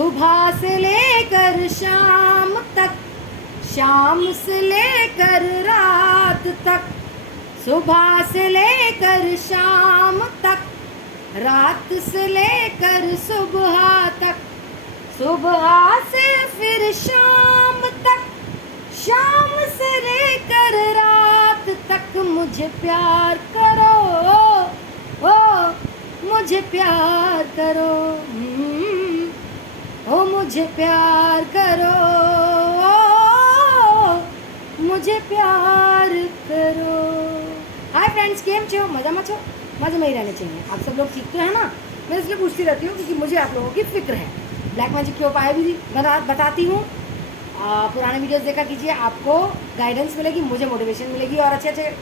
सुबह से लेकर शाम तक, शाम से लेकर रात तक, सुबह से लेकर शाम तक, रात से लेकर सुबह तक, सुबह से फिर शाम तक, शाम से लेकर रात तक मुझे प्यार करो, ओ मुझे प्यार करो, ओ मुझे प्यार करो, ओ मुझे प्यार करो। हाय फ्रेंड्स, केम छो? मज़ा मचो, मज़े में ही रहने चाहिए। आप सब लोग ठीक तो है ना? मैं इसलिए पूछती रहती हूँ क्योंकि मुझे आप लोगों की फिक्र है। ब्लैक मैजिक के उपाय भी बताती हूँ। पुराने वीडियोस देखा कीजिए, आपको गाइडेंस मिलेगी, मुझे मोटिवेशन मिलेगी और अच्छे अच्छे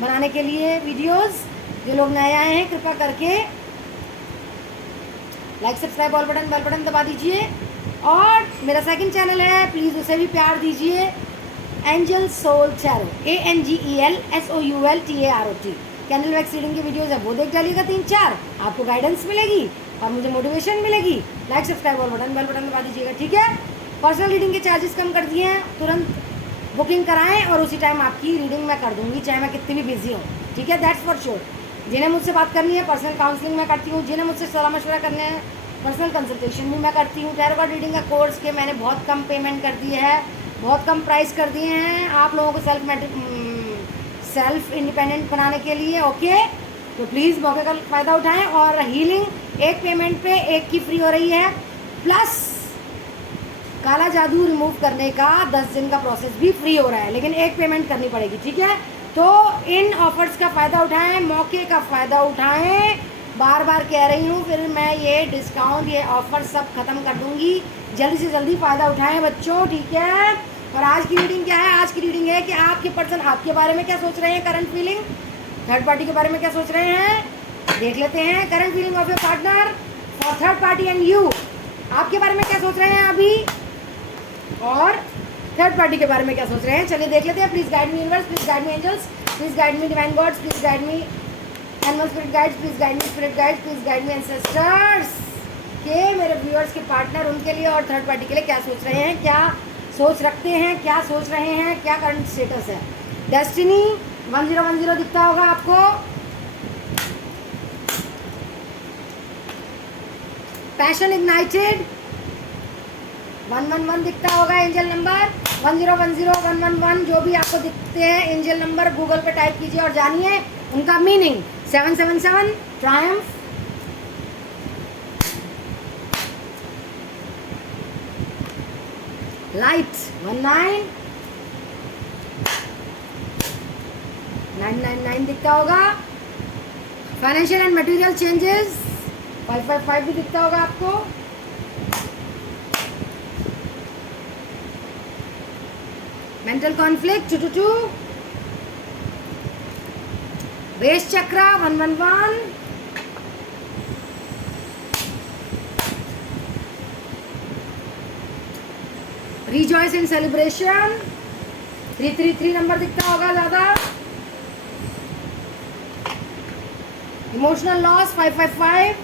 बनाने के लिए वीडियोस। जो लोग नए आए हैं कृपया करके लाइक सब्सक्राइब बेल बटन दबा दीजिए। और मेरा सेकंड चैनल है, प्लीज़ उसे भी प्यार दीजिए, angel soul tarot, ANGELSOULTAROT। Candle wax reading की वीडियोस है वो देख डालिएगा 3-4, आपको गाइडेंस मिलेगी और मुझे मोटिवेशन मिलेगी। लाइक सब्सक्राइब और बेल बटन दबा दीजिएगा, ठीक है। पर्सनल रीडिंग के चार्जेस कम कर दिए हैं, तुरंत बुकिंग कराएं और उसी टाइम आपकी रीडिंग मैं कर दूंगी, चाहे मैं कितनी भी बिजी हूँ, ठीक है। That's for sure. जिन्हें मुझसे बात करनी है पर्सनल काउंसलिंग मैं करती हूँ, जिन्हें मुझसे सलाह मशवरा करने हैं पर्सनल कंसल्टेशन भी मैं करती हूँ। टैरो कार्ड रीडिंग का कोर्स के मैंने बहुत कम पेमेंट कर दी है, बहुत कम प्राइस कर दिए हैं आप लोगों को सेल्फ इंडिपेंडेंट बनाने के लिए, ओके। तो प्लीज़ मौके का फ़ायदा उठाएं। और हीलिंग एक पेमेंट पे एक की फ्री हो रही है, प्लस काला जादू रिमूव करने का 10 दिन का प्रोसेस भी फ्री हो रहा है, लेकिन एक पेमेंट करनी पड़ेगी, ठीक है। तो इन ऑफर्स का फ़ायदा उठाएं, मौके का फ़ायदा उठाएं। बार बार कह रही हूँ, फिर मैं ये डिस्काउंट, ये ऑफर सब ख़त्म कर दूँगी। जल्दी से जल्दी फ़ायदा उठाएं बच्चों, ठीक है। और आज की रीडिंग क्या है? आज की रीडिंग है कि आपके पर्सन आपके बारे में क्या सोच रहे हैं, करंट फीलिंग। थर्ड पार्टी के बारे में क्या सोच रहे हैं देख लेते हैं। Current feeling of your partner for third party and you. आपके बारे में क्या सोच रहे हैं अभी और थर्ड पार्टी के बारे में क्या सोच रहे हैं, चलिए देख लेते हैं। Please guide me universe, please guide me angels, please guide me divine gods, please guide me animal spirit guides, please guide me spirit guides, please guide me ancestors के मेरे व्यूअर्स के पार्टनर उनके लिए और थर्ड पार्टी के लिए क्या सोच रहे हैं, क्या सोच रखते हैं, क्या सोच रहे हैं, क्या करंट स्टेटस है। डेस्टिनी 1010 दिखता होगा आपको, पैशन इग्नाइटेड 111 दिखता होगा, एंजल नंबर 1010 जो भी आपको दिखते हैं एंजल नंबर गूगल पे टाइप कीजिए और जानिए उनका मीनिंग। 777 ट्रायम्फ, लाइट 19 999 दिखता होगा, फाइनेंशियल एंड मटेरियल चेंजेस 555 भी दिखता होगा आपको, mental conflict 222, base chakra 111, rejoice in celebration 333 number दिखता होगा ज़्यादा, emotional loss 555,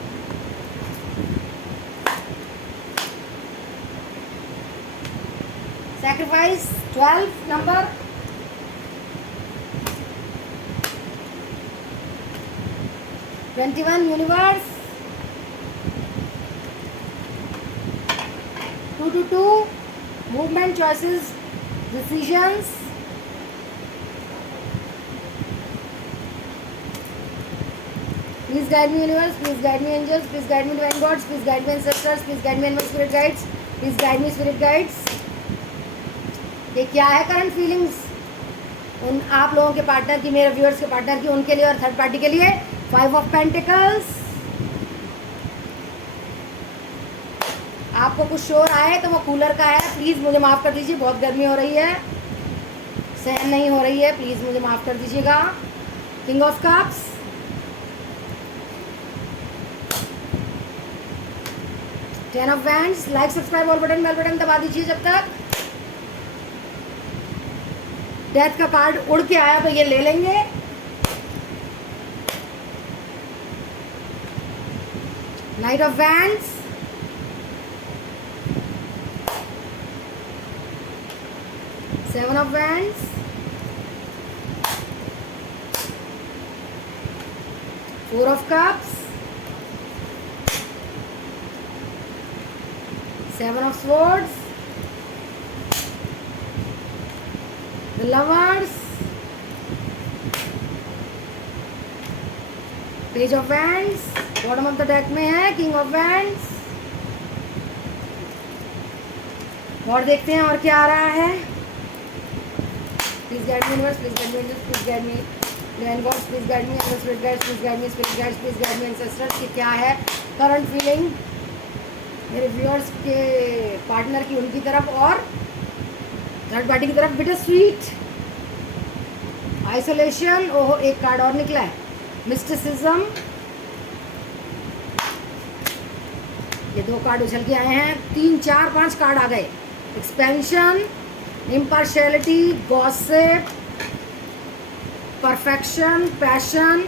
sacrifice 12 number, universe 222, movement choices decisions, please guide me universe, please guide me angels, please guide me divine gods, please guide me ancestors, please guide me animal spirit guides, please guide me spirit guides. ये क्या है current feelings उन आप लोगों के partner की, मेरे viewers के पार्टनर की, उनके लिए और थर्ड पार्टी के लिए। 5 ऑफ पेंटिकल्स, आपको कुछ शोर आए तो वो कूलर का है, प्लीज़ मुझे माफ़ कर दीजिए, बहुत गर्मी हो रही है, सहन नहीं हो रही है, प्लीज़ मुझे माफ़ कर दीजिएगा। King of cups, ten of wands. Like subscribe और बेल बटन दबा दीजिए जब तक। डेथ का कार्ड उड़ के आया तो ये ले लेंगे। Night of wands, of wands, four of cups, seven of swords, the lovers, page of wands, bottom of the deck में है किंग ऑफ वैंड्स। और देखते हैं और क्या आ रहा है। Please guide me universe, please guide me angels, please guide me divine gods, please guide me angels, spirit guides, please guide me spirit guides, please guide me ancestors. कि क्या है करंट फीलिंग मेरे व्यूअर्स के partner की उनकी तरफ और third party की तरफ। बिटर स्वीट, आइसोलेशन, ओहो एक कार्ड और निकला है, मिस्टिसिज्म। ये दो कार्ड उछल के आए हैं, 3 4 5 कार्ड आ गए। Expansion, impartiality, gossip, perfection, passion,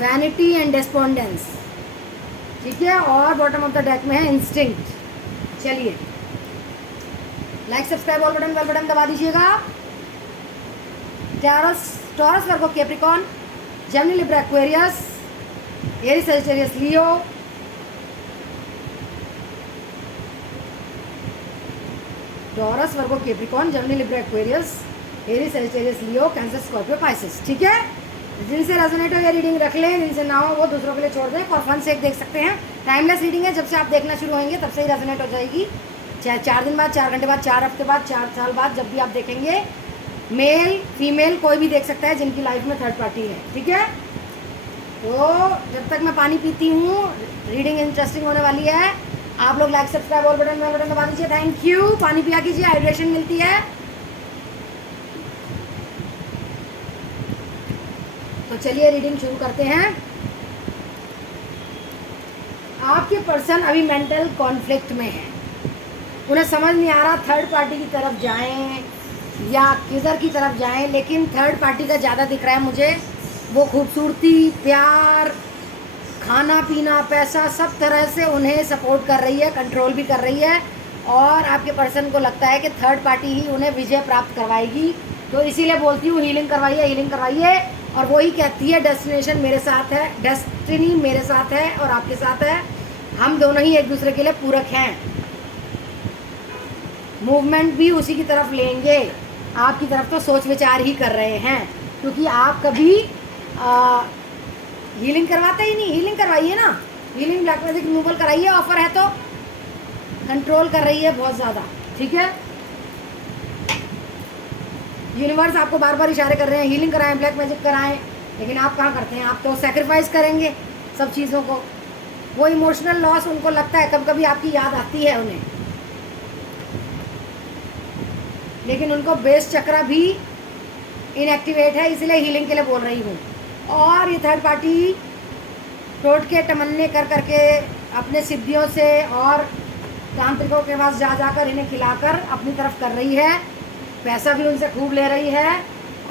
vanity and despondence. ठीक है, और बॉटम ऑफ द डेक में है इंस्टिंक्ट। चलिए like subscribe all button, bell button दबा दीजिएगा। Taurus Virgo Capricorn, Gemini Libra Aquarius, Aries Sagittarius Leo, Taurus Virgo Capricorn, Gemini Libra Aquarius, Aries Sagittarius Leo, Cancer Scorpio Pisces. ठीक है, जिनसे resonate हो ये रीडिंग रख लें, जिनसे ना हो वो दूसरों के लिए छोड़ दें। फॉर फन से एक देख सकते हैं, टाइमलेस रीडिंग है, जब से आप देखना शुरू होंगे तब से ही रेजोनेट हो जाएगी। चाहे 4 दिन बाद, 4 घंटे बाद, 4 हफ्ते बाद, 4 साल बाद, जब भी आप देखेंगे, मेल फीमेल कोई भी देख सकता है जिनकी लाइफ में थर्ड पार्टी है। ठीक है, तो जब तक मैं पानी पीती हूँ रीडिंग इंटरेस्टिंग होने वाली है। आप लोग like subscribe all button, bell button दबा दीजिए। Thank you. पानी पिया कीजिए, हाइड्रेशन मिलती है। तो चलिए रीडिंग शुरू करते हैं। आपके पर्सन अभी मेंटल कॉन्फ्लिक्ट में है, उन्हें समझ नहीं आ रहा थर्ड पार्टी की तरफ जाएं या किधर की तरफ जाएं, लेकिन थर्ड पार्टी का ज़्यादा दिख रहा है मुझे। वो खूबसूरती, प्यार, खाना पीना, पैसा, सब तरह से उन्हें सपोर्ट कर रही है, कंट्रोल भी कर रही है। और आपके पर्सन को लगता है कि थर्ड पार्टी ही उन्हें विजय प्राप्त करवाएगी। तो इसीलिए बोलती हूँ हीलिंग करवाइए, हीलिंग करवाइए। और वही कहती है डेस्टिनेशन मेरे साथ है, डेस्टिनी मेरे साथ है और आपके साथ है। हम दोनों ही एक दूसरे के लिए पूरक हैं। मूवमेंट भी उसी की तरफ लेंगे, आपकी तरफ तो सोच विचार ही कर रहे हैं, क्योंकि आप कभी हीलिंग करवाते ही नहीं। हीलिंग करवाइए ना, हीलिंग ब्लैक मैजिक रिमूवल कराइए, ऑफर है तो। कंट्रोल कर रही है बहुत ज़्यादा। ठीक है, यूनिवर्स आपको बार बार इशारे कर रहे हैं हीलिंग कराएं, ब्लैक मैजिक कराएं, लेकिन आप कहाँ करते हैं। आप तो सेक्रीफाइस करेंगे सब चीज़ों को। वो इमोशनल लॉस उनको लगता है, कभी कभी आपकी याद आती है उन्हें, लेकिन उनको बेस चक्रा भी इनएक्टिवेट है, इसलिए हीलिंग के लिए बोल रही हूँ। और ये थर्ड पार्टी टोटके तमन्ने कर करके अपने सिद्धियों से और तांत्रिकों के पास जा जाकर इन्हें खिलाकर अपनी तरफ कर रही है। पैसा भी उनसे खूब ले रही है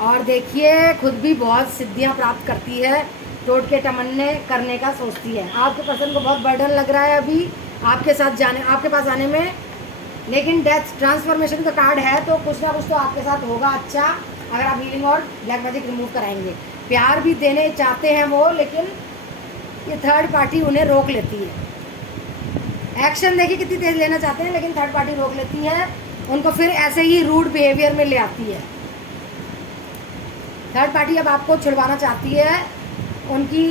और देखिए खुद भी बहुत सिद्धियां प्राप्त करती है, टोटके तमन्ने करने का सोचती है। आपके पर्सन को बहुत बर्डन लग रहा है अभी आपके साथ जाने, आपके पास आने में, लेकिन डेथ ट्रांसफॉर्मेशन का कार्ड है तो कुछ ना कुछ तो आपके साथ होगा अच्छा, अगर आप हीलिंग और ब्लैक मैजिक रिमूव कराएंगे। प्यार भी देने चाहते हैं वो, लेकिन ये थर्ड पार्टी उन्हें रोक लेती है। एक्शन देखिए कितनी तेज लेना चाहते हैं, लेकिन थर्ड पार्टी रोक लेती है उनको, फिर ऐसे ही रूड बिहेवियर में ले आती है। थर्ड पार्टी अब आपको छुड़वाना चाहती है उनकी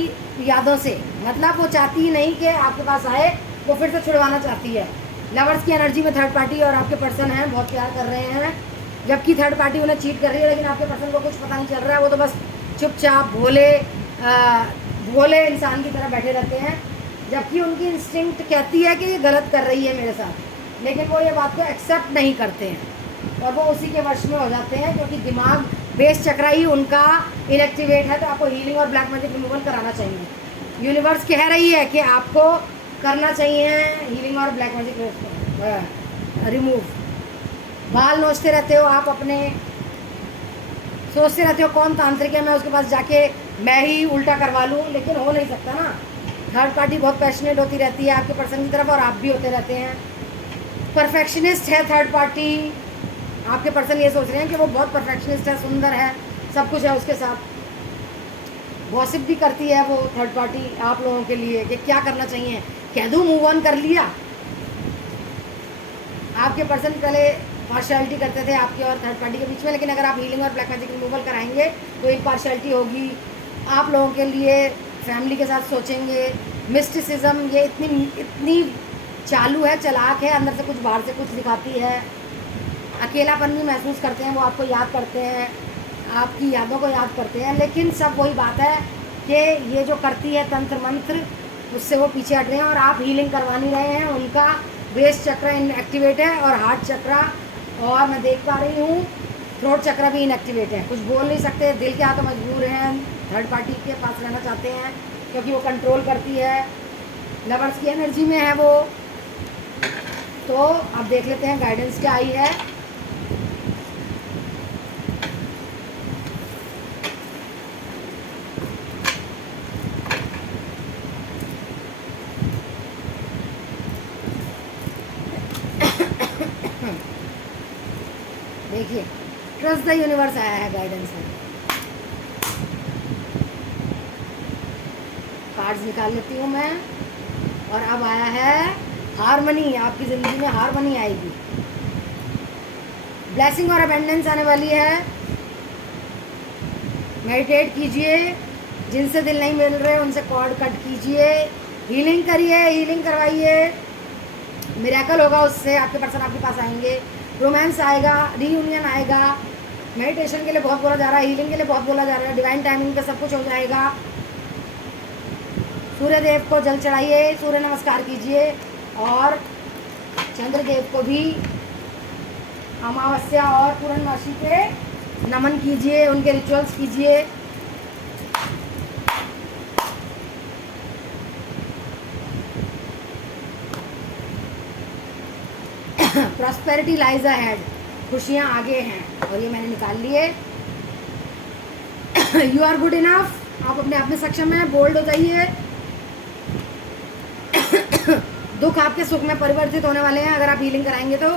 यादों से, मतलब वो चाहती ही नहीं कि आपके पास आए, वो फिर से छुड़वाना चाहती है। लवर्स की एनर्जी में थर्ड पार्टी और आपके पर्सन हैं, बहुत प्यार कर रहे हैं, जबकि थर्ड पार्टी उन्हें चीट कर रही है, लेकिन आपके पर्सन को कुछ पता नहीं चल रहा है। वो तो बस चुपचाप भोले इंसान की तरह बैठे रहते हैं, जबकि उनकी इंस्टिंक्ट कहती है कि ये गलत कर रही है मेरे साथ, लेकिन वो ये बात को एक्सेप्ट नहीं करते हैं और वो उसी के वश में हो जाते हैं, क्योंकि दिमाग बेस चक्रा ही उनका इनएक्टिवेट है। तो आपको हीलिंग और ब्लैक मैजिक रिमूवल कराना चाहिए। यूनिवर्स कह रही है कि आपको करना चाहिए हीलिंग और ब्लैक मैजिक रिमूव। बाल नोचते रहते हो आप अपने, सोचते रहते हो कौन तांत्रिक है, मैं उसके पास जाके मैं ही उल्टा करवा लूँ, लेकिन हो नहीं सकता ना। थर्ड पार्टी बहुत पैशनेट होती रहती है आपके पर्सन की तरफ और आप भी होते रहते हैं। परफेक्शनिस्ट है थर्ड पार्टी, आपके पर्सन ये सोच रहे हैं कि वो बहुत परफेक्शनिस्ट है, सुंदर है, सब कुछ है उसके साथ। गॉसिप भी करती है वो थर्ड पार्टी आप लोगों के लिए कि क्या करना चाहिए, कह दूँ मूव ऑन कर लिया। आपके पर्सन पहले पार्शियलिटी करते थे आपके और थर्ड पार्टी के बीच में, लेकिन अगर आप हीलिंग और ब्लैक मैजिक रिमूवल कराएंगे तो एक पार्शियलिटी होगी। आप लोगों के लिए फैमिली के साथ सोचेंगे। मिस्टिसिज्म ये इतनी चालू है, चलाक है, अंदर से कुछ बाहर से कुछ दिखाती है। अकेलापन भी महसूस करते हैं, वो आपको याद करते हैं, आपकी यादों को याद करते हैं, लेकिन सब वही बात है कि ये जो करती है तंत्र मंत्र उससे वो पीछे हट रहे हैं और आप हीलिंग करवा नहीं रहे हैं। उनका बेस चक्र इनएक्टिवेट है और हार्ट चक्रा, और मैं देख पा रही हूँ थ्रोट चक्र भी इनएक्टिवेट है, कुछ बोल नहीं सकते, दिल के हाथों मजबूर हैं, थर्ड पार्टी के पास रहना चाहते हैं क्योंकि वो कंट्रोल करती है, लवर्स की एनर्जी में है वो। तो अब देख लेते हैं गाइडेंस क्या आई है। देखिए ट्रस्ट द यूनिवर्स आया है गाइडेंस में। कार्ड्स निकाल लेती हूँ मैं, और अब आया है हार्मनी। आपकी ज़िंदगी में हार्मनी आएगी, ब्लेसिंग और अबेंडेंस आने वाली है। मेडिटेट कीजिए, जिनसे दिल नहीं मिल रहे उनसे कॉर्ड कट कीजिए, हीलिंग करिए, हीलिंग करवाइए, मिरेकल होगा उससे, आपके पर्सन आपके पास आएंगे, रोमांस आएगा, रीयूनियन आएगा। मेडिटेशन के लिए बहुत बोला जा रहा है, हीलिंग के लिए बहुत बोला जा रहा है, डिवाइन टाइमिंग पे सब कुछ हो जाएगा। सूर्य देव को जल चढ़ाइए, सूर्य नमस्कार कीजिए, और चंद्रदेव को भी अमावस्या और पूर्णमासी पे नमन कीजिए, उनके रिचुअल्स कीजिए। प्रॉस्पेरिटी लाइज अहेड, खुशियाँ आगे हैं, और ये मैंने निकाल लिए। यू आर गुड इनफ, आप अपने आप में सक्षम हैं, बोल्ड हो जाइए। दुख आपके सुख में परिवर्तित होने वाले हैं अगर आप हीलिंग कराएंगे तो।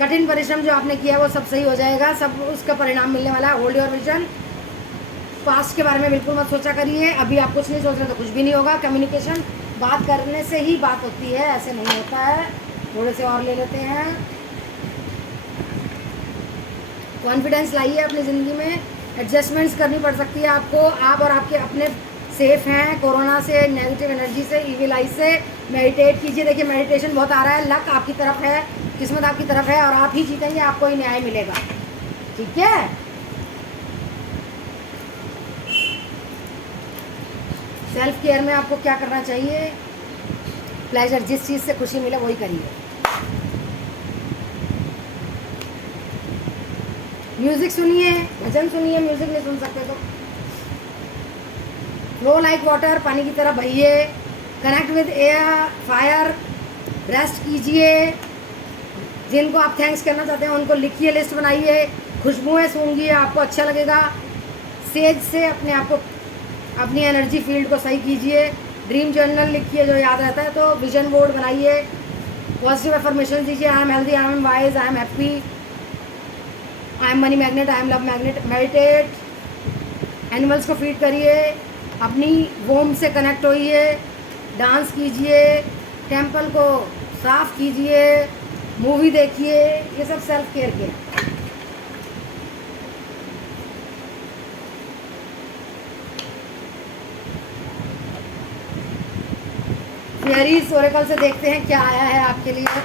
कठिन परिश्रम जो आपने किया है वो सब सही हो जाएगा, सब उसका परिणाम मिलने वाला है। होल्ड योर विजन, पास्ट के बारे में बिल्कुल मत सोचा करिए, अभी आप कुछ नहीं सोच रहे तो कुछ भी नहीं होगा। कम्युनिकेशन, बात करने से ही बात होती है, ऐसे नहीं होता है। थोड़े से और ले लेते हैं। कॉन्फिडेंस लाइए अपनी ज़िंदगी में, एडजस्टमेंट्स करनी पड़ सकती है आपको। आप और आपके अपने सेफ हैं कोरोना से, नेगेटिव एनर्जी से, इविल आई से। मेडिटेट कीजिए, देखिए मेडिटेशन बहुत आ रहा है, लक आपकी तरफ है, किस्मत आपकी तरफ है, और आप ही जीतेंगे, आपको ही न्याय मिलेगा, ठीक है। सेल्फ केयर में आपको क्या करना चाहिए, प्लेजर, जिस चीज़ से खुशी मिले वही करिए। म्यूजिक सुनिए, भजन सुनिए, म्यूजिक नहीं सुन सकते तो फ्लो लाइक वाटर, पानी की तरह बहिए। Connect with air, fire, rest कीजिए। जिनको आप थैंक्स करना चाहते हैं उनको लिखिए, लिस्ट बनाइए, खुशबुएं सूंघिए, आपको अच्छा लगेगा। सेज से अपने आप को, अपनी एनर्जी फील्ड को सही कीजिए। ड्रीम जर्नल लिखिए जो याद रहता है तो। विजन बोर्ड बनाइए, पॉजिटिव अफर्मेशन दीजिए। I am healthy, I am wise, I am happy, I am money magnet, I am love magnet. Meditate, animals को फीड करिए, अपनी वोम से कनेक्ट होइए, डांस कीजिए, टेम्पल को साफ कीजिए, मूवी देखिए, ये सब सेल्फ केयर के। फेयरीज ओरेकल से देखते हैं क्या आया है आपके लिए।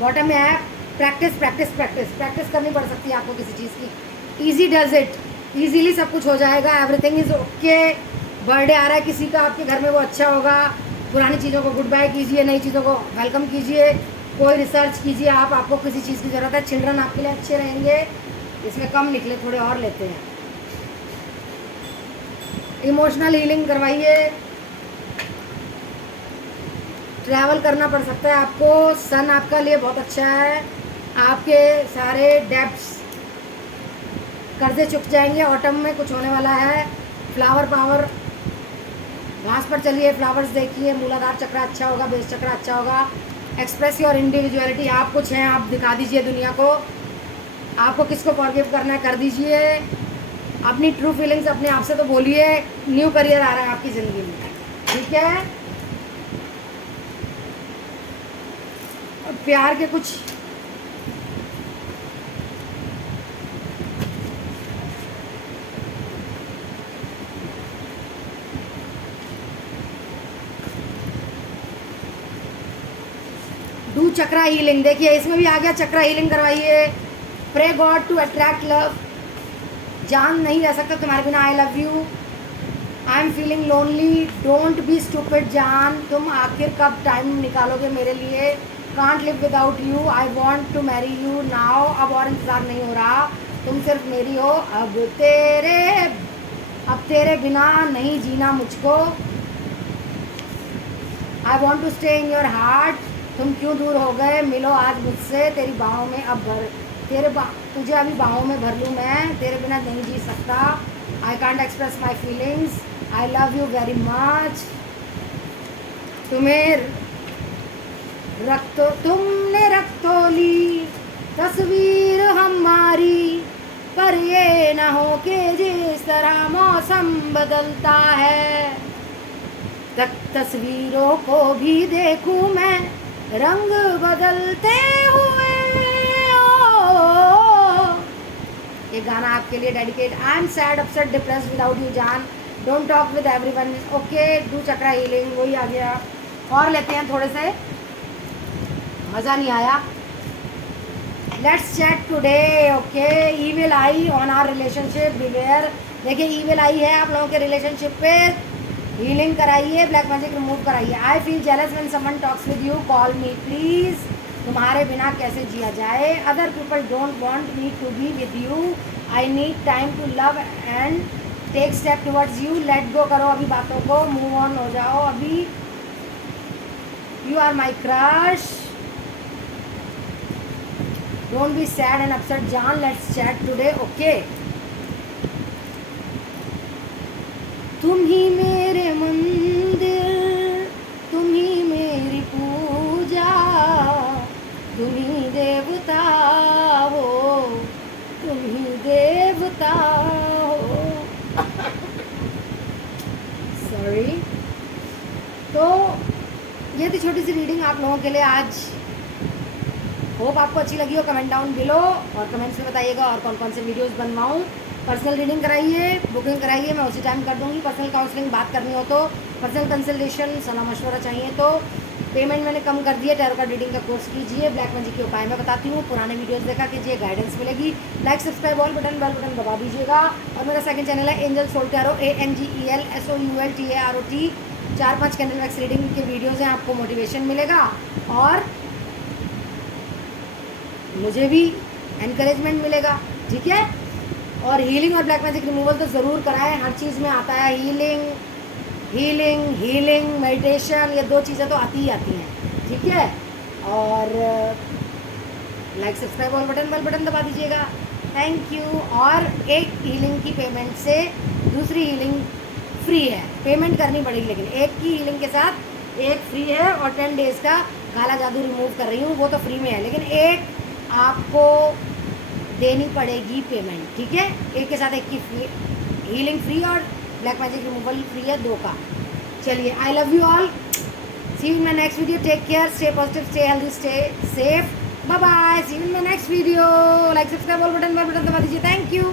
बॉटम में है प्रैक्टिस, प्रैक्टिस, प्रैक्टिस, प्रैक्टिस करनी पड़ सकती है आपको किसी चीज़ की। ईजी डज इट, ईजीली सब कुछ हो जाएगा। Everything is okay. बर्थडे आ रहा है किसी का आपके घर में, वो अच्छा होगा। पुरानी चीज़ों को गुड बाय कीजिए, नई चीज़ों को वेलकम कीजिए। कोई रिसर्च कीजिए आप, आपको किसी चीज़ की ज़रूरत है। चिल्ड्रन आपके लिए अच्छे रहेंगे। इसमें कम निकले, थोड़े और लेते हैं। इमोशनल हीलिंग करवाइए। ट्रैवल करना पड़ सकता है आपको। सन आपका लिए बहुत अच्छा है। आपके सारे डेब्ट्स, कर्जे चुक जाएंगे। ऑटम में कुछ होने वाला है। फ्लावर पावर घास पर चलिए, फ्लावर्स देखिए, मूलाधार चक्र अच्छा होगा, बेस चक्र अच्छा होगा। एक्सप्रेस योर इंडिविजुअलिटी, आप कुछ हैं, आप दिखा दीजिए दुनिया को। आपको किसको फॉरगिव करना है कर दीजिए। अपनी ट्रू फीलिंग्स अपने आप से तो बोलिए। न्यू करियर आ रहा है आपकी ज़िंदगी में, ठीक है। और प्यार के कुछ डू चक्रा हीलिंग, देखिए इसमें भी आ गया चक्रा हीलिंग करवाइए। Pray God to attract love, जान नहीं रह सकता तुम्हारे बिना। I love you, I am feeling lonely, don't be stupid जान, तुम आखिर कब टाइम निकालोगे मेरे लिए। Can't live without you, I want to marry you now, अब और इंतज़ार नहीं हो रहा, तुम सिर्फ मेरी हो। अब तेरे बिना नहीं जीना मुझको। I want to stay in your heart, तुम क्यों दूर हो गए, मिलो आज मुझसे, तेरी बाहों में अब भर तुझे अभी बाहों में भर लूँ मैं, तेरे बिना नहीं जी सकता। I can't express my feelings, I love you very much. तुमने रख तो ली तस्वीर हमारी, पर ये न हो कि जिस तरह मौसम बदलता है, तस्वीरों को भी देखूं मैं रंग बदलते हुए। ये गाना आपके लिए dedicate. I am sad, upset, depressed without you जान, don't talk with everyone, okay do chakra healing, वही आ गया। और लेते हैं थोड़े से, मज़ा नहीं आया। Let's chat today, okay. Evil eye on our relationship, beware. देखिए ईविल आई है आप लोगों के रिलेशनशिप पे, हीलिंग कराइए, ब्लैक मैजिक रिमूव कराइए। I feel jealous when someone talks with you, call me please, तुम्हारे बिना कैसे जिया जाए। Other people don't want me to be with you, I need time to love and take step towards you. Let go करो अभी बातों को, move on हो जाओ अभी। You are my crush, don't be sad and upset जान, let's chat today, okay. तुम ही मेरे मंदिर, तुम ही मेरी पूजा, तुम ही देवता हो, तुम ही देवता हो। सॉरी। तो ये थी छोटी सी रीडिंग आप लोगों के लिए आज। होप आपको अच्छी लगी हो। कमेंट डाउन बिलो और कमेंट्स में बताइएगा और कौन कौन से वीडियोस बनवाऊँ। पर्सनल रीडिंग कराइए, बुकिंग कराइए, मैं उसी टाइम कर दूँगी। पर्सनल काउंसलिंग बात करनी हो तो, पर्सनल कंसल्टेशन, सलाह मशवरा चाहिए तो पेमेंट मैंने कम कर दिया। टैरो कार्ड रीडिंग का कोर्स कीजिए, ब्लैक मैजिक के उपाय मैं बताती हूँ, पुराने वीडियोस देखा कीजिए, गाइडेंस मिलेगी। Like subscribe all button, bell button दबा दीजिएगा। और मेरा सेकंड चैनल है angel soul tarot, ANGEL SOULTAROT। 4-5 candle wax reading के वीडियोज़ हैं, आपको मोटिवेशन मिलेगा और मुझे भी एनकरेजमेंट मिलेगा, ठीक है। और हीलिंग और ब्लैक मैजिक रिमूवल तो ज़रूर कराएं, हर चीज़ में आता है। हीलिंग मेडिटेशन, ये 2 चीज़ें तो आती ही आती हैं, ठीक है। और लाइक सब्सक्राइब और बटन, बेल बटन दबा दीजिएगा। Thank you. और एक हीलिंग की पेमेंट से दूसरी हीलिंग फ्री है, पेमेंट करनी पड़ेगी, लेकिन एक की हीलिंग के साथ एक फ्री है। और 10 डेज़ का काला जादू रिमूव कर रही हूँ, वो तो फ्री में है, लेकिन एक आपको देनी पड़ेगी पेमेंट, ठीक है। एक के साथ एक की फ्री हीलिंग फ्री और ब्लैक मैजिक रिमूवल फ्री है, 2 का। चलिए, I love you all, see you in my next video, take care, stay positive, stay healthy, stay safe, bye bye, see you in my next video. Like subscribe और button दबा दीजिए। Thank you.